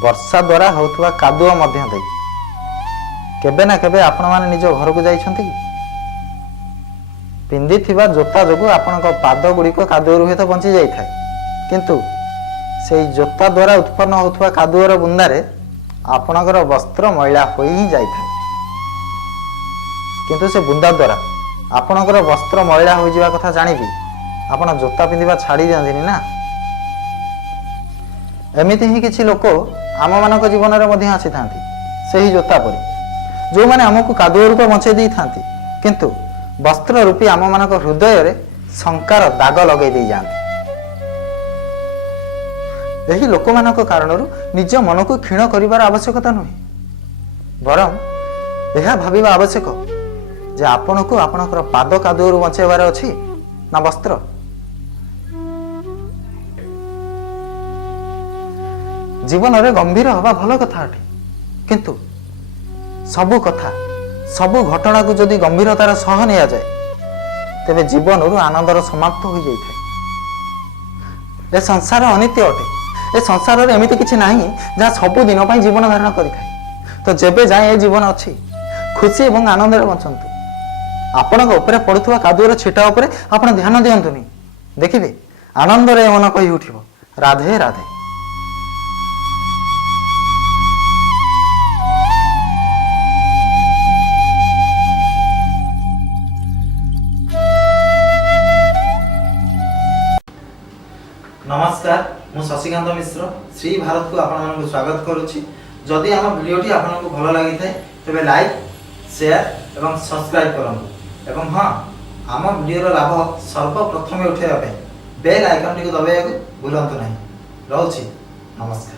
वर्षा द्वारा होउथुवा कादुओ मध्य दे केबे ना केबे आपण माने निज घर को जाइछंती कि पिंदी थिबा जोता जोगु आपणक पाद गुड़िक कादुओ हुए तो बंची जाई थाए किंतु से जोता द्वारा उत्पन्न होउथुवा कादुओर बुंदारे आपणकर वस्त्र मैला होई ही जाई थाए किंतु से बुंदा द्वारा आपणकर वस्त्र मैला हो जिवा कथा जानि भी आपण जोता पिंदिबा छाड़ी दियंतिनी ना। एमिति ही किछि लोक आम मानक जीवन में मध्य आसी थांती सही जोता परी जो माने हमको कादुओ रूप बंचे दी थांती किंतु वस्त्र रूपी आम मानक हृदय रे शंकार दाग लगे दी जांती। एही लोक मानक कारणरू निज मन को क्षीण करिवार आवश्यकता नुहे बरं यह भाविबा आवश्यक जे आपण को आपणकर पाद कादुओ बंचेबार अछि ना वस्त्र। जीवन रे गंभीर हवा भल कथा अटे किंतु सबु कथा सबु घटना को जदि गंभीरतार सह निया जाए तेबे जीवन रु आनंदर समाप्त हो जाई थाए। ए संसार अनित्य अटे ए संसार रे एमिति किछि नाही जहा सबु दिन पई जीवन धारण करि थाए तो जेबे जाए ए जीवन अछि खुशी एवं आनंद रे बंचंतु। आपणक उपरे पडुथुवा कादुओर छिटा उपरे आपण ध्यान दियंतुनी देखिबे आनंद रे मन कहि उठिबो राधे राधे। नमस्कार मु शशिकांत मिश्र श्री भारत को आपण मानक स्वागत करुछि। जदि आम वीडियोटी आपण को भल लागि थाए तबे लाइक शेयर एवं सब्सक्राइब करंतु एवं हां आम वीडियो लाभ सर्वप्रथम उठाइबा बेल आइकन टी को दबाइବାକୁ भूलंतु नहीं। रहउछि नमस्कार।